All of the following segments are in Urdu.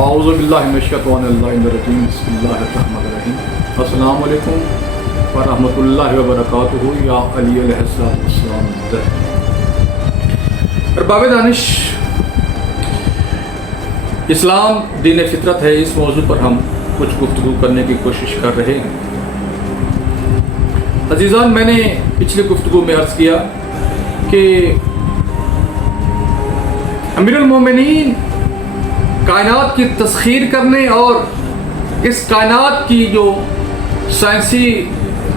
اعوذ باللہ من الشیطان الرجیم بسم اللہ الرحمن الرحیم السلام علیکم ورحمۃ اللہ وبرکاتہ یا علی علیہ السلام. ارباب دانش، اسلام دین فطرت ہے، اس موضوع پر ہم کچھ گفتگو کرنے کی کوشش کر رہے ہیں. عزیزان، میں نے پچھلی گفتگو میں عرض کیا کہ امیر المومنین کائنات کی تسخیر کرنے اور اس کائنات کی جو سائنسی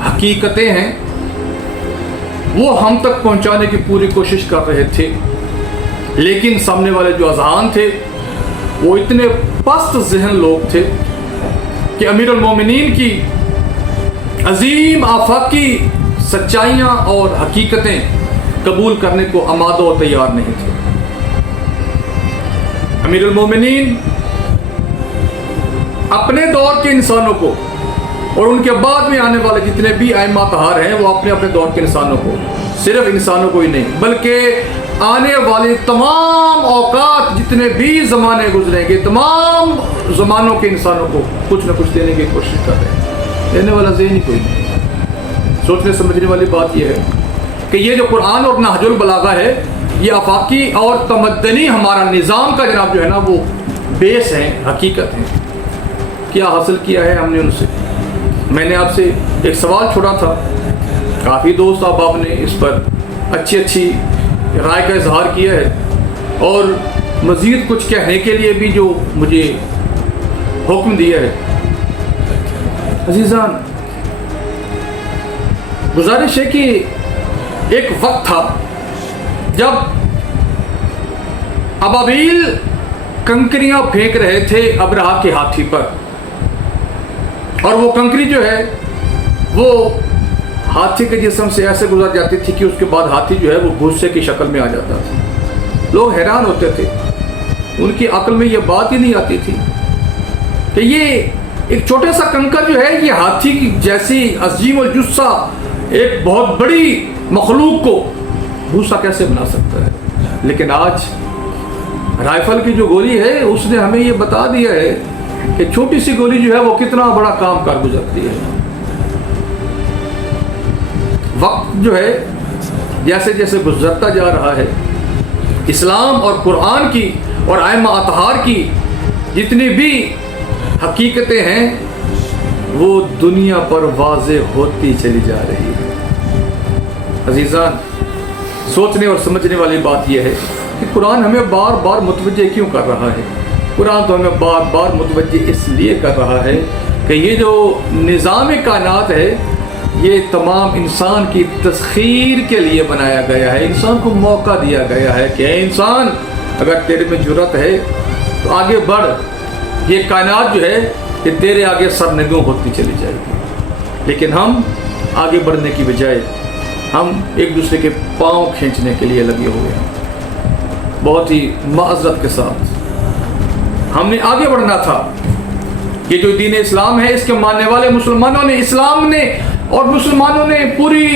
حقیقتیں ہیں وہ ہم تک پہنچانے کی پوری کوشش کر رہے تھے، لیکن سامنے والے جو اذہان تھے وہ اتنے پست ذہن لوگ تھے کہ امیر المومنین کی عظیم آفاقی سچائیاں اور حقیقتیں قبول کرنے کو آمادہ و تیار نہیں تھے. امیر المومنین اپنے دور کے انسانوں کو اور ان کے بعد میں آنے والے جتنے بھی ائمہ اطہار ہیں وہ اپنے اپنے دور کے انسانوں کو، صرف انسانوں کو ہی نہیں بلکہ آنے والے تمام اوقات جتنے بھی زمانے گزریں گے تمام زمانوں کے انسانوں کو کچھ نہ کچھ دینے کی کوشش کر رہے ہیں. دینے والا ذہن ہی کوئی نہیں. سوچنے سمجھنے والی بات یہ ہے کہ یہ جو قرآن اور نہج البلاغہ ہے یہ آفاقی اور تمدنی ہمارا نظام کا جناب جو ہے نا وہ بیس ہے، حقیقت ہے. کیا حاصل کیا ہے ہم نے ان سے؟ میں نے آپ سے ایک سوال چھوڑا تھا، کافی دوست آپ نے اس پر اچھی رائے کا اظہار کیا ہے اور مزید کچھ کہنے کے لیے بھی جو مجھے حکم دیا ہے. عزیزان، گزارش ہے کہ ایک وقت تھا جب ابابیل کنکریاں پھینک رہے تھے ابرہہ کے ہاتھی پر، اور وہ کنکری جو ہے وہ ہاتھی کے جسم سے ایسے گزر جاتی تھی کہ اس کے بعد ہاتھی جو ہے وہ بھوسے کی شکل میں آ جاتا تھا. لوگ حیران ہوتے تھے، ان کی عقل میں یہ بات ہی نہیں آتی تھی کہ یہ ایک چھوٹے سا کنکر جو ہے یہ ہاتھی کی جیسی عظیم الجثہ ایک بہت بڑی مخلوق کو بھوسا کیسے بنا سکتا ہے. لیکن آج رائفل کی جو گولی ہے اس نے ہمیں یہ بتا دیا ہے کہ چھوٹی سی گولی جو ہے وہ کتنا بڑا کام کر گزرتی ہے. وقت جو ہے جیسے جیسے گزرتا جا رہا ہے، اسلام اور قرآن کی اور ائمہ اطہار کی جتنی بھی حقیقتیں ہیں وہ دنیا پر واضح ہوتی چلی جا رہی ہے. عزیزان، سوچنے اور سمجھنے والی بات یہ ہے کہ قرآن ہمیں بار بار متوجہ کیوں کر رہا ہے؟ قرآن تو ہمیں بار بار متوجہ اس لیے کر رہا ہے کہ یہ جو نظام کائنات ہے یہ تمام انسان کی تسخیر کے لیے بنایا گیا ہے. انسان کو موقع دیا گیا ہے کہ اے انسان، اگر تیرے میں جرأت ہے تو آگے بڑھ. یہ کائنات جو ہے یہ تیرے آگے سرنگوں ہوتی چلی جائے گی. لیکن ہم آگے بڑھنے کی بجائے ہم ایک دوسرے کے پاؤں کھینچنے کے لیے لگے ہوئے ہیں. بہت ہی معذرت کے ساتھ ہم نے آگے بڑھنا تھا. یہ جو دین اسلام ہے اس کے ماننے والے مسلمانوں نے، اسلام نے اور مسلمانوں نے پوری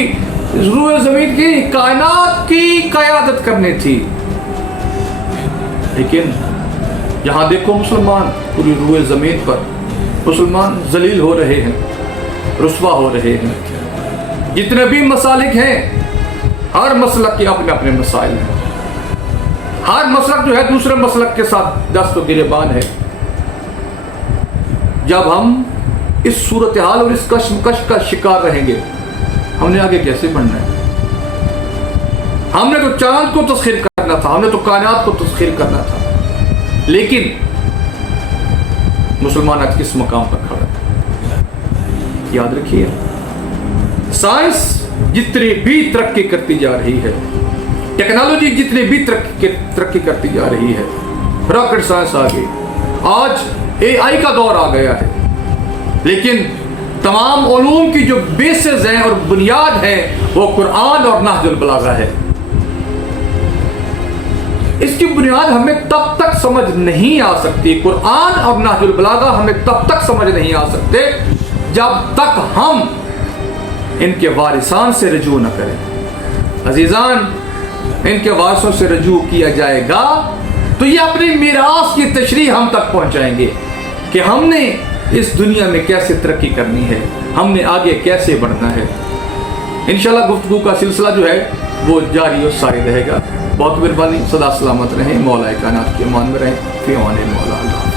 روئے زمین کی کائنات کی قیادت کرنی تھی. لیکن یہاں دیکھو مسلمان پوری روئے زمین پر مسلمان ذلیل ہو رہے ہیں، رسوا ہو رہے ہیں. جتنے بھی مسالک ہیں ہر مسلک کے اپنے اپنے مسائل ہیں. ہر مسلک جو ہے دوسرے مسلک کے ساتھ دست و گریبان ہے. جب ہم اس صورتحال اور اس کشمکش کا شکار رہیں گے ہم نے آگے کیسے بڑھنا ہے؟ ہم نے تو چاند کو تسخیر کرنا تھا، ہم نے تو کائنات کو تسخیر کرنا تھا، لیکن مسلمان آج کس مقام پر کھڑا ہے؟ یاد رکھیے، سائنس جتنی بھی ترقی کرتی جا رہی ہے، ٹیکنالوجی جتنی بھی ترقی کرتی جا رہی ہے، راکٹ سائنس آ گئی، آج اے آئی کا دور آ گیا ہے، لیکن تمام علوم کی جو بیسز ہیں اور بنیاد ہے وہ قرآن اور نہج البلاغہ ہے. اس کی بنیاد ہمیں تب تک سمجھ نہیں آ سکتی، قرآن اور نہج البلاغہ ہمیں تب تک سمجھ نہیں آ سکتے جب تک ہم ان کے وارثان سے رجوع نہ کریں. عزیزان، ان کے وارثوں سے رجوع کیا جائے گا تو یہ اپنی میراث کی تشریح ہم تک پہنچائیں گے کہ ہم نے اس دنیا میں کیسے ترقی کرنی ہے، ہم نے آگے کیسے بڑھنا ہے۔ انشاءاللہ گفتگو کا سلسلہ جو ہے وہ جاری و ساری رہے گا۔ بہت مہربانی، سدا سلامت رہیں، مولا کائنات کے امان میں رہیں، فی امان مولا اللہ۔